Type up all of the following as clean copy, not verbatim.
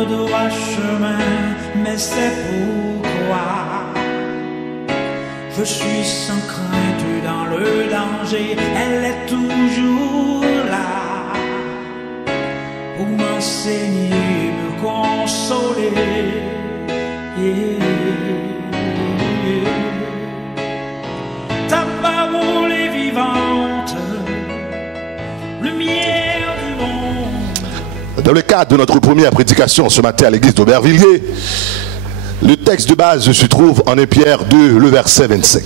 le droit chemin, mais c'est pourquoi je suis sans crainte dans le danger. Elle est toujours là pour m'enseigner, me consoler. Ta parole est vivante, lumière du monde. Dans le cadre de notre première prédication ce matin à l'église d'Aubervilliers, le texte de base se trouve en 1 Pierre 2, le verset 25.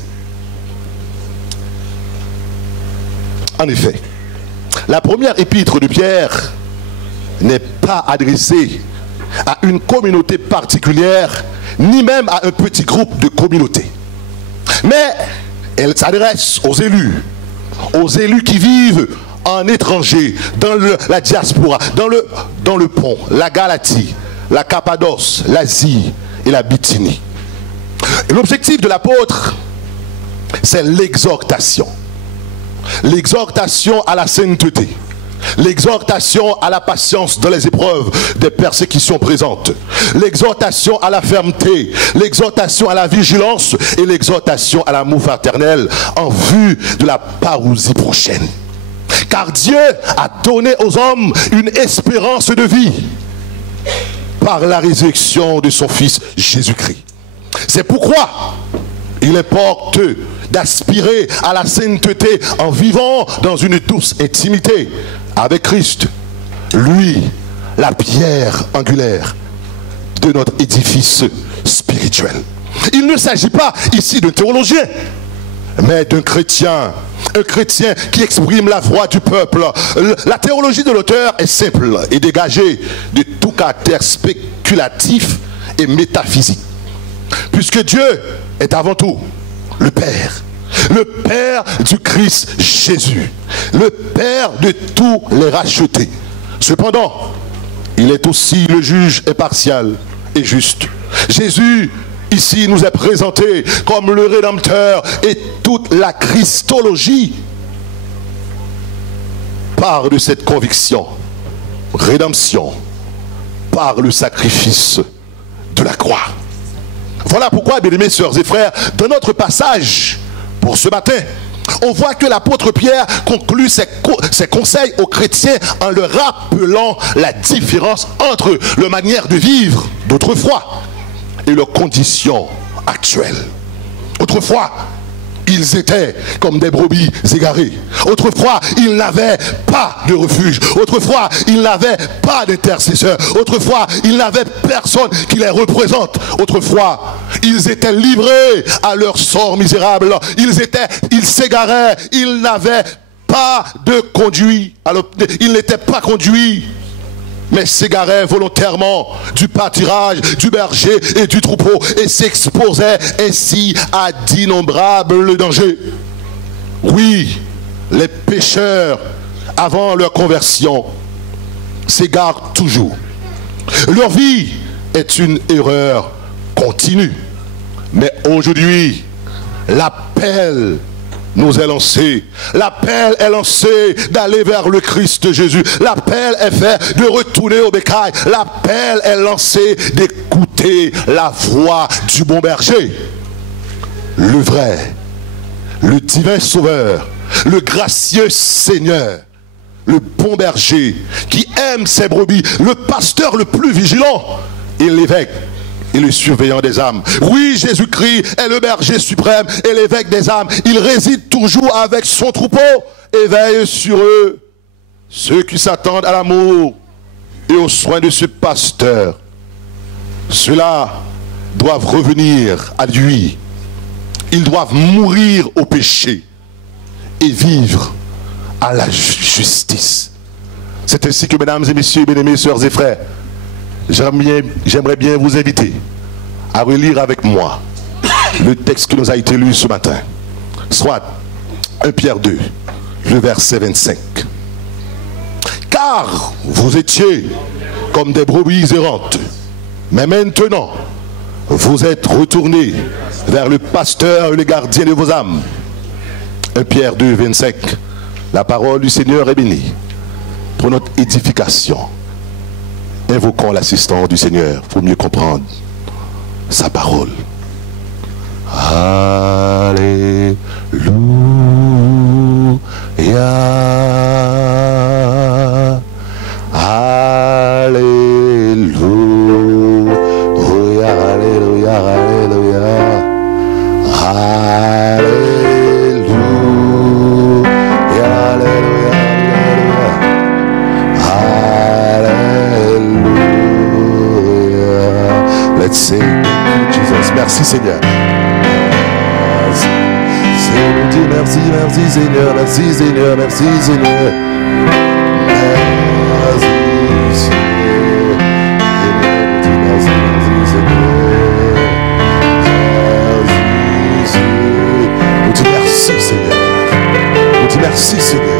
En effet, la première épître de Pierre n'est pas adressée à une communauté particulière, ni même à un petit groupe de communautés. Mais elle s'adresse aux élus qui vivent en étranger, dans la diaspora, dans le Pont, la Galatie, la Cappadoce, l'Asie et la Bithynie. L'objectif de l'apôtre, c'est l'exhortation. L'exhortation à la sainteté. L'exhortation à la patience dans les épreuves des persécutions présentes. L'exhortation à la fermeté. L'exhortation à la vigilance. Et l'exhortation à l'amour fraternel en vue de la parousie prochaine. Car Dieu a donné aux hommes une espérance de vie par la résurrection de son Fils Jésus-Christ. C'est pourquoi il importe d'aspirer à la sainteté en vivant dans une douce intimité avec Christ, lui, la pierre angulaire de notre édifice spirituel. Il ne s'agit pas ici d'un théologien, mais d'un chrétien, un chrétien qui exprime la voix du peuple. La théologie de l'auteur est simple et dégagée de tout caractère spéculatif et métaphysique. Puisque Dieu est avant tout le Père du Christ Jésus, le Père de tous les rachetés. Cependant, il est aussi le juge impartial et juste. Jésus ici nous est présenté comme le Rédempteur, et toute la Christologie part de cette conviction. Rédemption par le sacrifice de la croix. Voilà pourquoi, bien-aimés sœurs et frères, dans notre passage pour ce matin, on voit que l'apôtre Pierre conclut ses conseils aux chrétiens en leur rappelant la différence entre leur manière de vivre d'autrefois et leurs conditions actuelles. Autrefois, ils étaient comme des brebis égarées. Autrefois, ils n'avaient pas de refuge. Autrefois, ils n'avaient pas d'intercesseur. Autrefois, ils n'avaient personne qui les représente. Autrefois, ils étaient livrés à leur sort misérable. Ils s'égaraient. Ils n'avaient pas de conduit. Ils n'étaient pas conduits, mais s'égaraient volontairement du pâturage, du berger et du troupeau, et s'exposaient ainsi à d'innombrables dangers. Oui, les pécheurs, avant leur conversion, s'égarent toujours. Leur vie est une erreur continue. Mais aujourd'hui, l'appel nous est lancé. L'appel est lancé d'aller vers le Christ Jésus. L'appel est fait de retourner au bécail. L'appel est lancé d'écouter la voix du bon berger. Le vrai, le divin sauveur, le gracieux Seigneur, le bon berger qui aime ses brebis, le pasteur le plus vigilant et l'évêque et le surveillant des âmes. Oui, Jésus-Christ est le berger suprême et l'évêque des âmes. Il réside toujours avec son troupeau et veille sur eux. Ceux qui s'attendent à l'amour et aux soins de ce pasteur, ceux-là doivent revenir à lui. Ils doivent mourir au péché et vivre à la justice. C'est ainsi que, mesdames et messieurs, bien-aimés, sœurs et frères, j'aimerais bien vous inviter à relire avec moi le texte qui nous a été lu ce matin, soit 1 Pierre 2, le verset 25. Car vous étiez comme des brebis errantes, mais maintenant vous êtes retournés vers le pasteur et le gardien de vos âmes. 1 Pierre 2, 25. La parole du Seigneur est bénie pour notre édification. Invoquons l'assistance du Seigneur pour mieux comprendre sa parole. Alléluia. Alléluia. Alléluia. Alléluia. Let's sing. Thank you, Jesus. Merci Seigneur. Merci, merci Seigneur, merci Seigneur, merci Seigneur. Merci Seigneur. Merci Seigneur. Nous disons merci Seigneur. Nous disons merci Seigneur.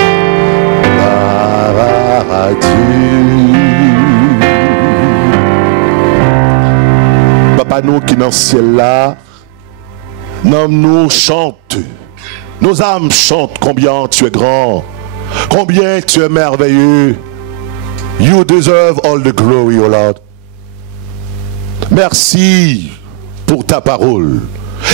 Papa, nous qui dans le ciel là, nous chante. Nos âmes chantent combien tu es grand, combien tu es merveilleux. You deserve all the glory, O Lord. Merci pour ta parole,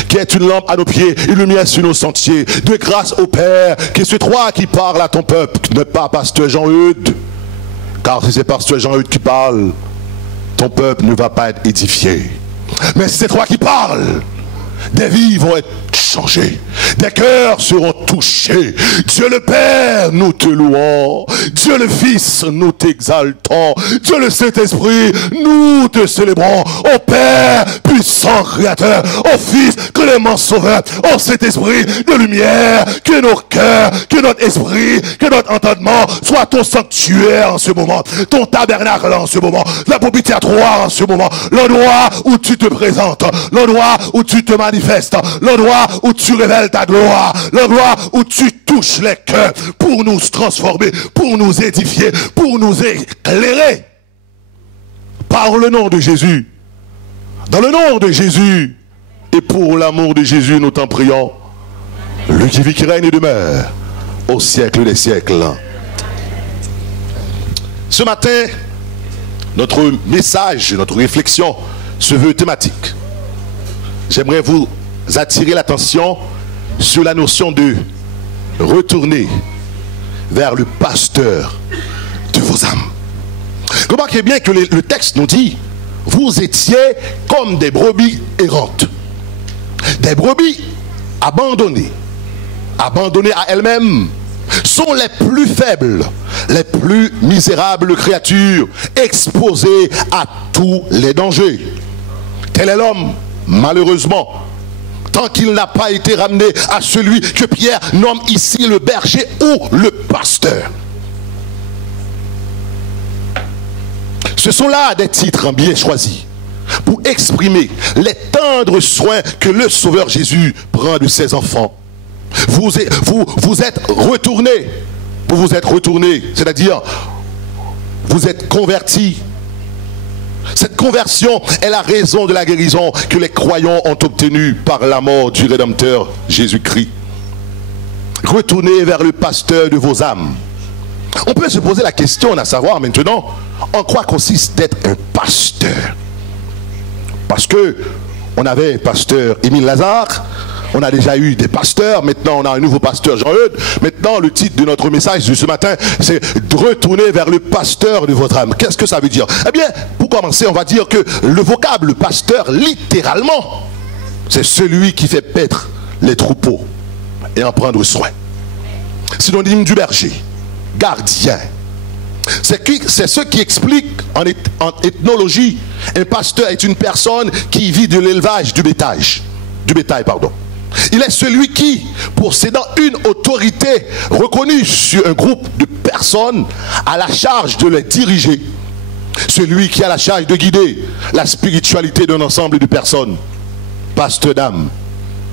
qui est une lampe à nos pieds, une lumière sur nos sentiers. De grâce au Père, que c'est toi qui parles à ton peuple, ne pas pasteur Jean-Eudes. Car si c'est pasteur Jean-Eudes qui parle, ton peuple ne va pas être édifié. Mais si c'est toi qui parles, des vies vont être changées, des cœurs seront touchés. Dieu le Père, nous te louons. Dieu le Fils, nous t'exaltons. Dieu le Saint-Esprit, nous te célébrons. Ô Père, puissant Créateur, ô Fils, clément Sauveur, ô Saint-Esprit de lumière, que nos cœurs, que notre esprit, que notre entendement soit ton sanctuaire en ce moment, ton tabernacle en ce moment, la propitiatoire en ce moment, l'endroit où tu te présentes, l'endroit où tu te manifestes, l'endroit où tu révèles ta gloire, l'endroit où tu touches les cœurs pour nous transformer, pour nous édifier, pour nous éclairer. Par le nom de Jésus, dans le nom de Jésus, et pour l'amour de Jésus, nous t'en prions, le qui vit, qui règne et demeure au siècle des siècles. Ce matin, notre message, notre réflexion se veut thématique. J'aimerais vous attirer l'attention sur la notion de retourner vers le pasteur de vos âmes. Remarquez bien que le texte nous dit: vous étiez comme des brebis errantes, des brebis abandonnées à elles-mêmes, sont les plus faibles, les plus misérables créatures, exposées à tous les dangers. Tel est l'homme, malheureusement, tant qu'il n'a pas été ramené à celui que Pierre nomme ici le berger ou le pasteur. Ce sont là des titres bien choisis pour exprimer les tendres soins que le Sauveur Jésus prend de ses enfants. Vous êtes retournés, c'est-à-dire vous êtes convertis. Cette conversion est la raison de la guérison que les croyants ont obtenue par la mort du Rédempteur Jésus-Christ. Retournez vers le pasteur de vos âmes. On peut se poser la question à savoir maintenant en quoi consiste d'être un pasteur. Parce que on avait pasteur Émile Lazare, on a déjà eu des pasteurs, maintenant on a un nouveau pasteur Jean-Eudes. Maintenant le titre de notre message de ce matin, c'est « Retournez vers le pasteur de votre âme ». Qu'est-ce que ça veut dire? Eh bien, pour commencer, on va dire que le vocable pasteur, littéralement, c'est celui qui fait paître les troupeaux et en prendre soin. Synonyme du berger, gardien. C'est ce qui explique en ethnologie, un pasteur est une personne qui vit de l'élevage du bétail. Il est celui qui, possédant une autorité reconnue sur un groupe de personnes, a la charge de les diriger. Celui qui a la charge de guider la spiritualité d'un ensemble de personnes. Pasteur d'âme,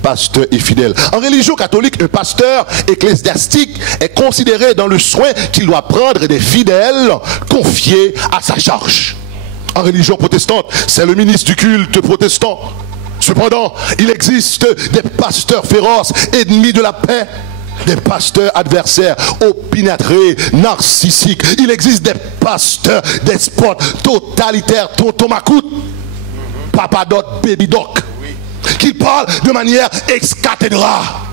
pasteur et fidèle. En religion catholique, un pasteur ecclésiastique est considéré dans le soin qu'il doit prendre des fidèles confiés à sa charge. En religion protestante, c'est le ministre du culte protestant. Cependant, il existe des pasteurs féroces, ennemis de la paix, des pasteurs adversaires, opiniâtrés, narcissiques. Il existe des pasteurs, despotes, totalitaires, tontomacoutes, papadoc, babydoc, qui parlent de manière ex cathedra.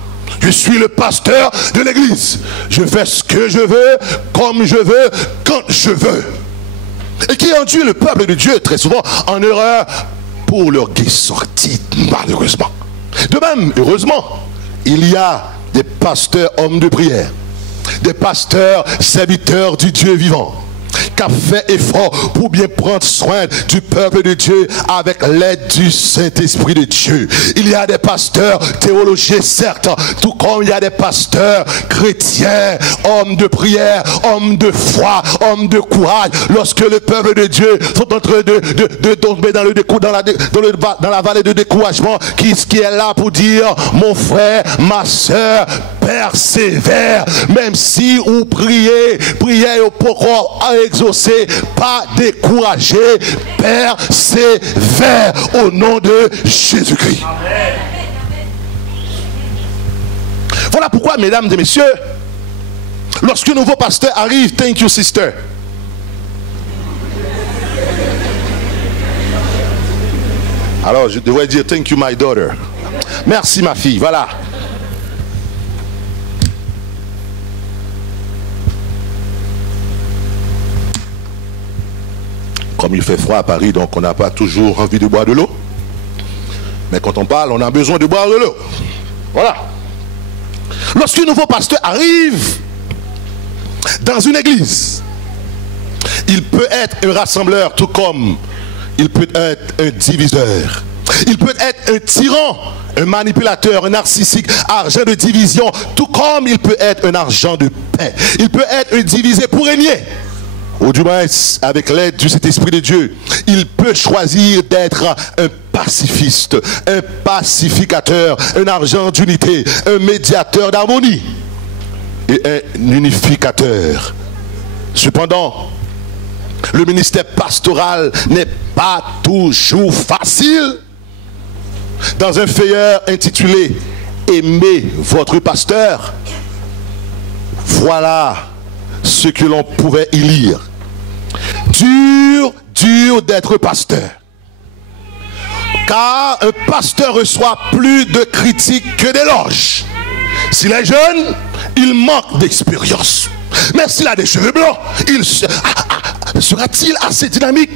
Je suis le pasteur de l'église. Je fais ce que je veux, comme je veux, quand je veux. Et qui induit le peuple de Dieu très souvent en erreur pour leur gaie sortie, malheureusement. De même, heureusement, il y a des pasteurs hommes de prière, des pasteurs serviteurs du Dieu vivant, qui a fait effort pour bien prendre soin du peuple de Dieu avec l'aide du Saint-Esprit de Dieu. Il y a des pasteurs théologiens, certes, tout comme il y a des pasteurs chrétiens, hommes de prière, hommes de foi, hommes de courage. Lorsque le peuple de Dieu sont en train de tomber dans la vallée de découragement, qui est là pour dire, mon frère, ma soeur, persévère, même si vous priez au pourquoi exaucé, pas découragé, persévère au nom de Jésus-Christ. Voilà pourquoi, mesdames et messieurs, lorsque un nouveau pasteur arrive, thank you sister. Alors je devrais dire thank you my daughter. Merci ma fille, voilà. Comme il fait froid à Paris, donc on n'a pas toujours envie de boire de l'eau. Mais quand on parle, on a besoin de boire de l'eau. Voilà. Lorsqu'un nouveau pasteur arrive dans une église, il peut être un rassembleur, tout comme il peut être un diviseur. Il peut être un tyran, un manipulateur, un narcissique, argent de division, tout comme il peut être un argent de paix. Il peut être un divisé pour régner. Ou du moins, avec l'aide du Saint-Esprit de Dieu, il peut choisir d'être un pacifiste, un pacificateur, un argent d'unité, un médiateur d'harmonie et un unificateur. Cependant, le ministère pastoral n'est pas toujours facile. Dans un feuillet intitulé « Aimez votre pasteur », voilà ce que l'on pouvait y lire. Dur d'être pasteur. Car un pasteur reçoit plus de critiques que d'éloges. S'il est jeune, il manque d'expérience. Mais s'il a des cheveux blancs, sera-t-il assez dynamique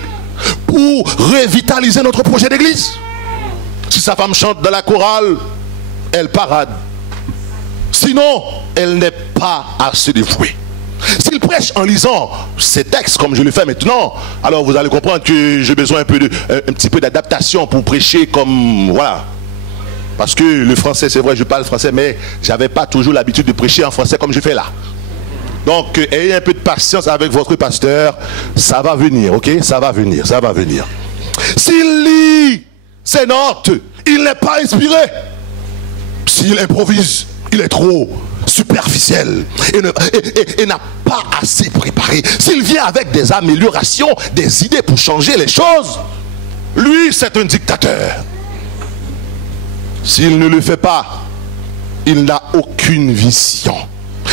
pour revitaliser notre projet d'église? Si sa femme chante dans la chorale, elle parade. Sinon, elle n'est pas assez dévouée. S'il prêche en lisant ces textes comme je le fais maintenant, alors vous allez comprendre que j'ai besoin un petit peu d'adaptation pour prêcher comme voilà. Parce que le français, c'est vrai, je parle français, mais j'avais pas toujours l'habitude de prêcher en français comme je fais là. Donc ayez un peu de patience avec votre pasteur, ça va venir, ok? Ça va venir, ça va venir. S'il lit ses notes, il n'est pas inspiré. S'il improvise, il est trop superficiel et n'a pas assez préparé. S'il vient avec des améliorations, des idées pour changer les choses, lui c'est un dictateur. S'il ne le fait pas, il n'a aucune vision.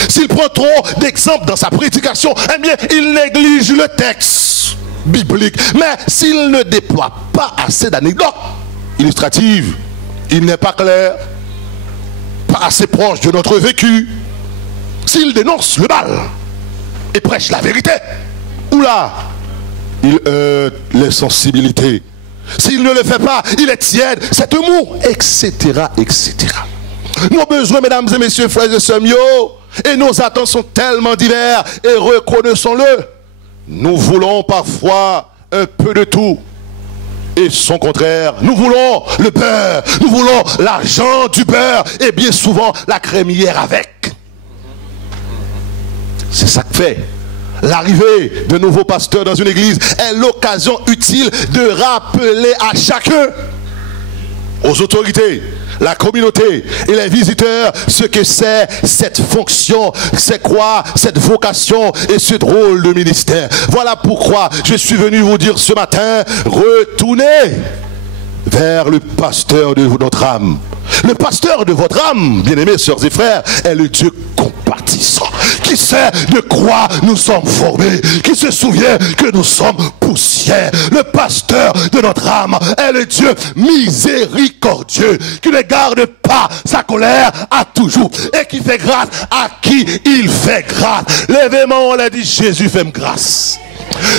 S'il prend trop d'exemples dans sa prédication, eh bien il néglige le texte biblique. Mais s'il ne déploie pas assez d'anecdotes illustratives, il n'est pas clair, pas assez proche de notre vécu. S'il dénonce le mal et prêche la vérité, oula, il heurte les sensibilités. S'il ne le fait pas, il est tiède, c'est mou, etc., etc. Nos besoins, mesdames et messieurs, frères et sœurs, et nos attentes sont tellement divers, et reconnaissons-le, nous voulons parfois un peu de tout. Et son contraire, nous voulons le beurre, nous voulons l'argent du beurre et bien souvent la crémière avec. C'est ça que fait l'arrivée de nouveaux pasteurs dans une église est l'occasion utile de rappeler à chacun, aux autorités, la communauté et les visiteurs, ce que c'est cette fonction, c'est quoi cette vocation et ce drôle de ministère. Voilà pourquoi je suis venu vous dire ce matin, retournez vers le pasteur de notre âme. Le pasteur de votre âme, bien-aimés sœurs et frères, est le Dieu compatissant, qui sait de quoi nous sommes formés, qui se souvient que nous sommes poussière. Le pasteur de notre âme est le Dieu miséricordieux, qui ne garde pas sa colère à toujours et qui fait grâce à qui il fait grâce. Levez-moi, on l'a dit, Jésus fait grâce.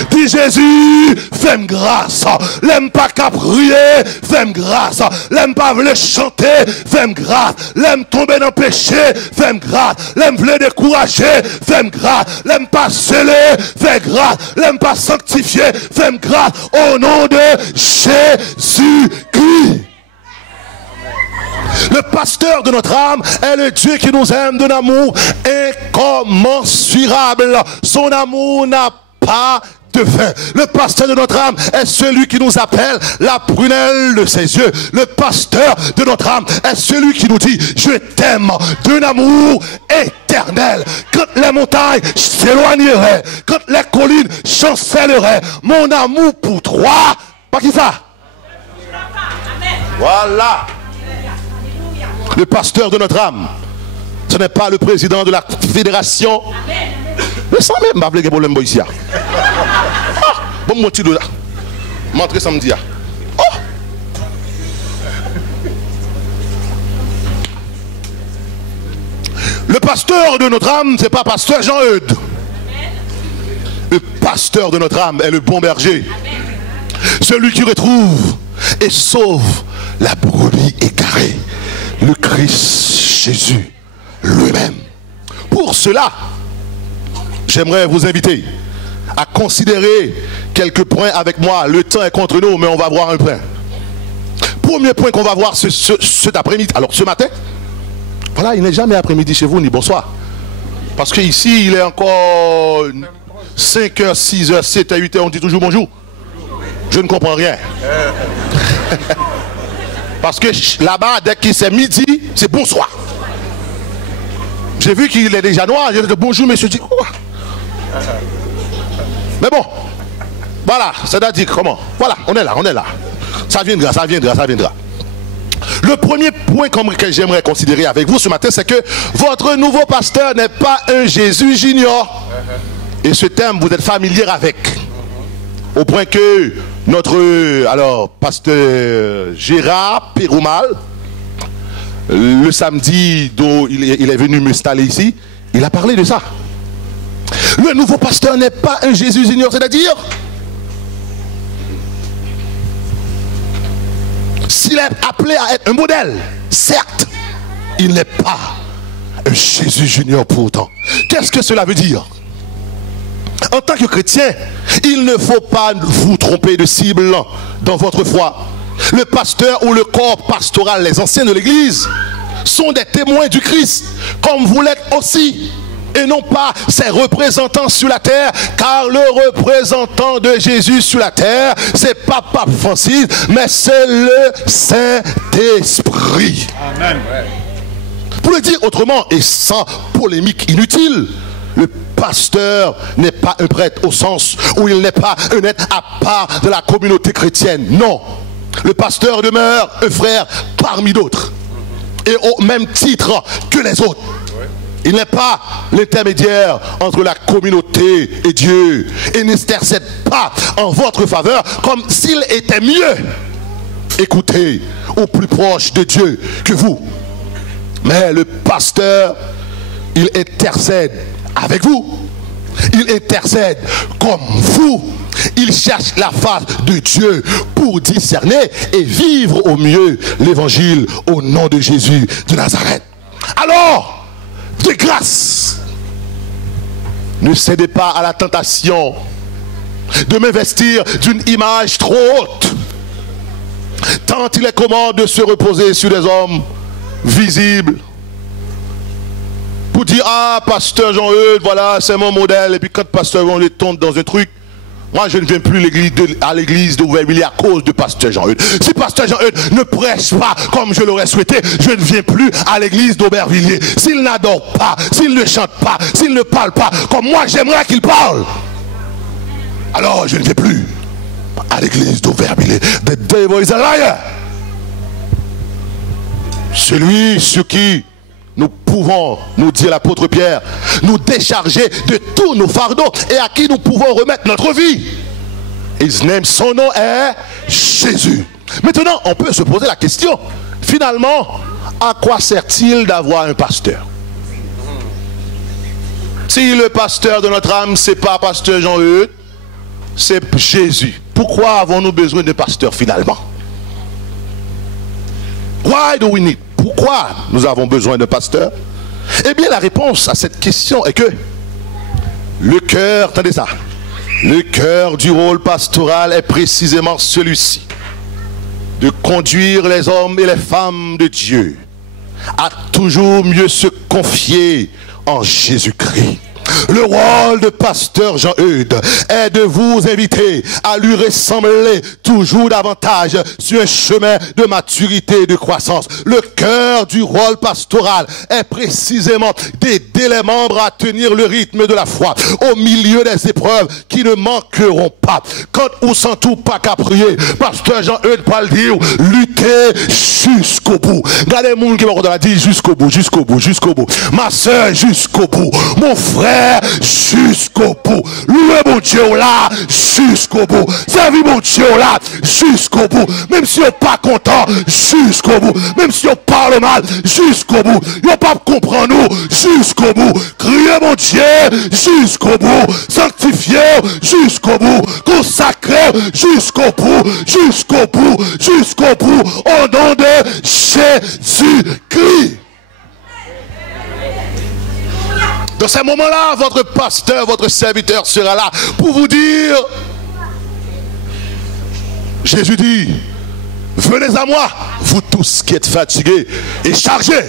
Dis Jésus, fais-moi grâce. L'aime pas qu'à prier, fais-moi grâce. L'aime pas vouloir chanter, fais-moi grâce. L'aime tomber dans le péché, fais-moi grâce. L'aime vouloir décourager, fais-moi grâce. L'aime pas sceller, fais grâce. L'aime pas sanctifier, fais-moi grâce. Au nom de Jésus-Christ. Le pasteur de notre âme est le Dieu qui nous aime d'un amour incommensurable. Son amour n'a pas de fin. Le pasteur de notre âme est celui qui nous appelle la prunelle de ses yeux. Le pasteur de notre âme est celui qui nous dit: je t'aime d'un amour éternel. Quand les montagnes s'éloigneraient, quand les collines chancelleraient, mon amour pour toi, pas qui ça? Voilà. Le pasteur de notre âme, ce n'est pas le président de la fédération. Mais sans même pas de problème ici. Bon, mon petit là. M'entrer samedi. Oh. Le pasteur de notre âme, c'est pas pasteur Jean-Eudes. Le pasteur de notre âme est le bon berger. Celui qui retrouve et sauve la brebis égarée. Le Christ Jésus lui-même. Pour cela, j'aimerais vous inviter à considérer quelques points avec moi. Le temps est contre nous, mais on va voir un point. Premier point qu'on va voir cet après-midi. Alors, ce matin, voilà, il n'est jamais après-midi chez vous, ni bonsoir. Parce qu'ici, il est encore 5h, 6h, 7h, 8h, on dit toujours bonjour. Je ne comprends rien. Parce que là-bas, dès qu'il c'est midi, c'est bonsoir. J'ai vu qu'il est déjà noir. J'ai dit bonjour, monsieur. Je dis quoi? Mais bon, voilà, c'est-à-dire comment? Voilà, on est là. Ça viendra. Le premier point que j'aimerais considérer avec vous ce matin, c'est que votre nouveau pasteur n'est pas un Jésus junior. Et ce terme, vous êtes familier avec. Au point que notre pasteur Gérard Péroumal, le samedi dont il est venu m'installer ici, il a parlé de ça. Le nouveau pasteur n'est pas un Jésus junior, c'est-à-dire s'il est appelé à être un modèle, certes, il n'est pas un Jésus junior pour autant. Qu'est-ce que cela veut dire? En tant que chrétien, il ne faut pas vous tromper de cible dans votre foi. Le pasteur ou le corps pastoral, les anciens de l'église, sont des témoins du Christ, comme vous l'êtes aussi, et non pas ses représentants sur la terre, car le représentant de Jésus sur la terre, c'est pas Pape Francis, mais c'est le Saint-Esprit. Amen. Pour le dire autrement et sans polémique inutile, le pasteur n'est pas un prêtre au sens où il n'est pas un être à part de la communauté chrétienne. Non. Le pasteur demeure un frère parmi d'autres. Et au même titre que les autres. Il n'est pas l'intermédiaire entre la communauté et Dieu. Et n'intercède pas en votre faveur comme s'il était mieux. Écoutez, au plus proche de Dieu que vous. Mais le pasteur, il intercède avec vous. Il intercède comme vous. Il cherche la face de Dieu pour discerner et vivre au mieux l'évangile au nom de Jésus de Nazareth. Alors, de grâce, ne cédez pas à la tentation de m'investir d'une image trop haute. Tant il est commode de se reposer sur des hommes visibles. Pour dire, ah, pasteur Jean-Eudes, voilà, c'est mon modèle. Et puis quand pasteur Jean-Eudes tombe dans un truc, moi je ne viens plus à l'église d'Aubervilliers à cause de pasteur Jean-Eudes. Si pasteur Jean-Eudes ne prêche pas comme je l'aurais souhaité, je ne viens plus à l'église d'Aubervilliers. S'il n'adore pas, s'il ne chante pas, s'il ne parle pas comme moi j'aimerais qu'il parle, alors je ne vais plus à l'église d'Aubervilliers. The devil is a liar. Celui sur qui nous pouvons, nous dit l'apôtre Pierre, nous décharger de tous nos fardeaux et à qui nous pouvons remettre notre vie. His name, son nom est Jésus. Maintenant, on peut se poser la question, finalement, à quoi sert-il d'avoir un pasteur? Si le pasteur de notre âme, c'est pas pasteur Jean-Eudes, c'est Jésus. Pourquoi avons-nous besoin de pasteur finalement? Why do we need? Pourquoi nous avons besoin de pasteur? Eh bien, la réponse à cette question est que le cœur, attendez ça, le cœur du rôle pastoral est précisément celui-ci, de conduire les hommes et les femmes de Dieu à toujours mieux se confier en Jésus-Christ. Le rôle de pasteur Jean-Eudes est de vous inviter à lui ressembler toujours davantage sur un chemin de maturité et de croissance. Le cœur du rôle pastoral est précisément d'aider les membres à tenir le rythme de la foi au milieu des épreuves qui ne manqueront pas. Quand on sent tout pas qu'à prier, pasteur Jean-Eudes va le dire, lutter jusqu'au bout. Regardez le monde qui va dire jusqu'au bout, jusqu'au bout, jusqu'au bout. Ma soeur, jusqu'au bout. Mon frère, jusqu'au bout. Louez mon Dieu là, jusqu'au bout. Servez mon Dieu là, jusqu'au bout. Même si on n'est pas content, jusqu'au bout. Même si on parle mal, jusqu'au bout. On ne pas comprendre nous, jusqu'au bout. Criez mon Dieu, jusqu'au bout. Sanctifiez jusqu'au bout. Consacrez jusqu'au bout, jusqu'au bout, jusqu'au bout. Au nom de Jésus-Christ. Dans ces moments-là, votre pasteur, votre serviteur sera là pour vous dire, Jésus dit, venez à moi, vous tous qui êtes fatigués et chargés,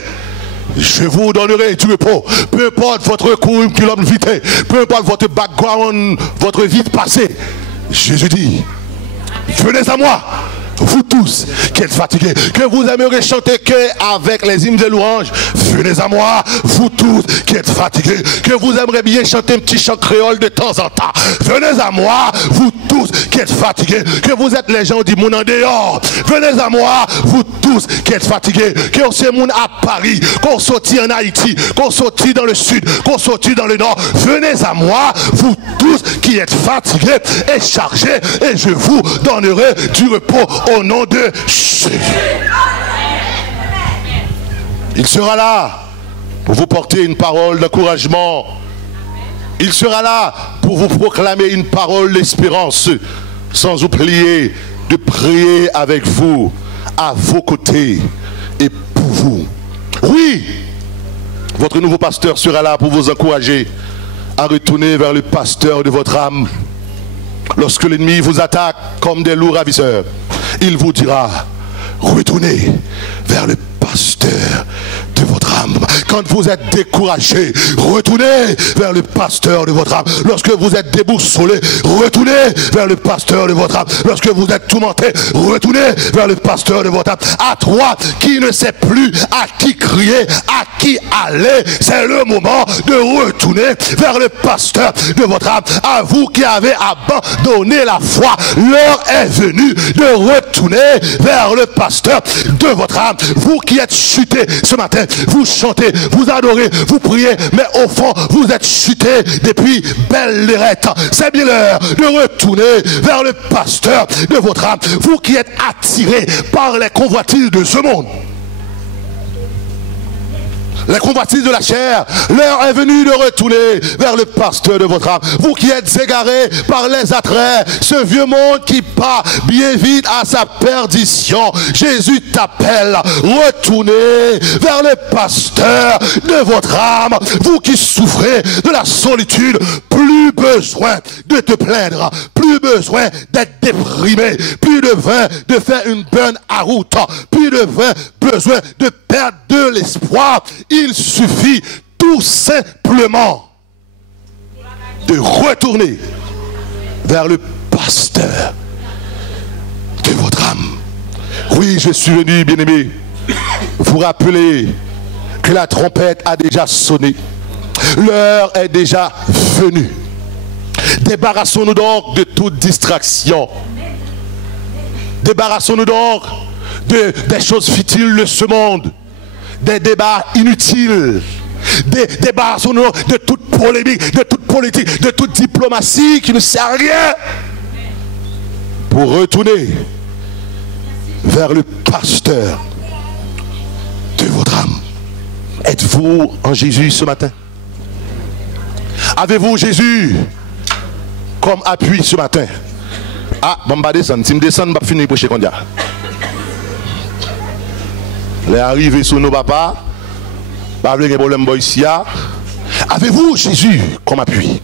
je vous donnerai du repos. Peu importe votre curriculum vitae, peu importe votre background, votre vie passée. Jésus dit, venez à moi, vous tous qui êtes fatigués, que vous aimeriez chanter que avec les hymnes de louange, venez à moi, vous tous qui êtes fatigués, que vous aimeriez bien chanter un petit chant créole de temps en temps, venez à moi, vous tous qui êtes fatigués, que vous êtes les gens du monde en dehors, venez à moi, vous tous qui êtes fatigués, que c'est monde à Paris, qu'on sortit en Haïti, qu'on sortit dans le sud, qu'on sortit dans le nord, venez à moi, vous tous qui êtes fatigués et chargés, et je vous donnerai du repos au nom de Jésus. Il sera là pour vous porter une parole d'encouragement. Il sera là pour vous proclamer une parole d'espérance, sans oublier de prier avec vous, à vos côtés et pour vous. Oui, votre nouveau pasteur sera là pour vous encourager à retourner vers le pasteur de votre âme. Lorsque l'ennemi vous attaque comme des loups ravisseurs, il vous dira, retournez vers le pasteur de votre âme. Quand vous êtes découragé, retournez vers le pasteur de votre âme. Lorsque vous êtes déboussolé, retournez vers le pasteur de votre âme. Lorsque vous êtes tourmenté, retournez vers le pasteur de votre âme. À toi qui ne sais plus à qui crier, à qui aller, c'est le moment de retourner vers le pasteur de votre âme. À vous qui avez abandonné la foi, l'heure est venue de retourner vers le pasteur de votre âme. Vous qui êtes chutés ce matin, vous chantez, vous adorez, vous priez, mais au fond, vous êtes chutés depuis belle lurette. C'est bien l'heure de retourner vers le pasteur de votre âme. Vous qui êtes attirés par les convoitises de ce monde, les convoitises de la chair, l'heure est venue de retourner vers le pasteur de votre âme. Vous qui êtes égarés par les attraits, ce vieux monde qui part bien vite à sa perdition, Jésus t'appelle, retournez vers le pasteur de votre âme. Vous qui souffrez de la solitude, plus besoin de te plaindre, plus besoin d'être déprimé, plus besoin de faire une burn-out, plus besoin de perdre de l'espoir. Il suffit tout simplement de retourner vers le pasteur de votre âme. Oui, je suis venu, bien-aimé, vous rappeler que la trompette a déjà sonné. L'heure est déjà venue. Débarrassons-nous donc de toute distraction. Débarrassons-nous donc des choses futiles de ce monde. des débats inutiles, des débats de toute polémique, de toute politique, de toute diplomatie qui ne sert à rien, pour retourner vers le pasteur de votre âme. Êtes-vous en Jésus ce matin? Avez-vous Jésus comme appui ce matin? Ah, bon, je descends. Si je descends, je vais finir pour chez Kondia. Les arrivés sur nos papas, pas de problème ici. Avez-vous Jésus comme appui?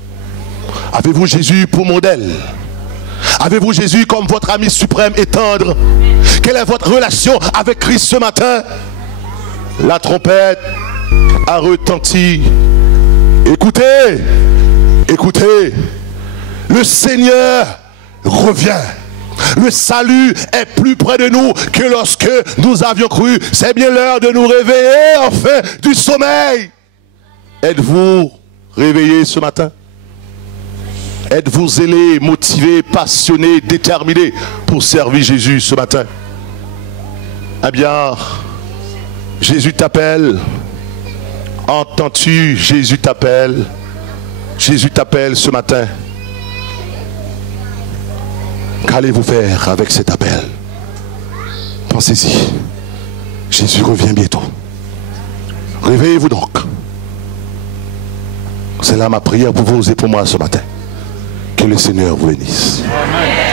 Avez-vous Jésus pour modèle? Avez-vous Jésus comme votre ami suprême et tendre? Quelle est votre relation avec Christ ce matin? La trompette a retenti. Écoutez, écoutez, le Seigneur revient. Le salut est plus près de nous que lorsque nous avions cru. C'est bien l'heure de nous réveiller enfin du sommeil. Êtes-vous réveillé ce matin? Êtes-vous zélé, motivé, passionné, déterminé pour servir Jésus ce matin? Eh bien, Jésus t'appelle. Entends-tu? Jésus t'appelle. Jésus t'appelle ce matin. Qu'allez-vous faire avec cet appel? Pensez-y. Jésus revient bientôt. Réveillez-vous donc. C'est là ma prière pour vous et pour moi ce matin. Que le Seigneur vous bénisse. Amen.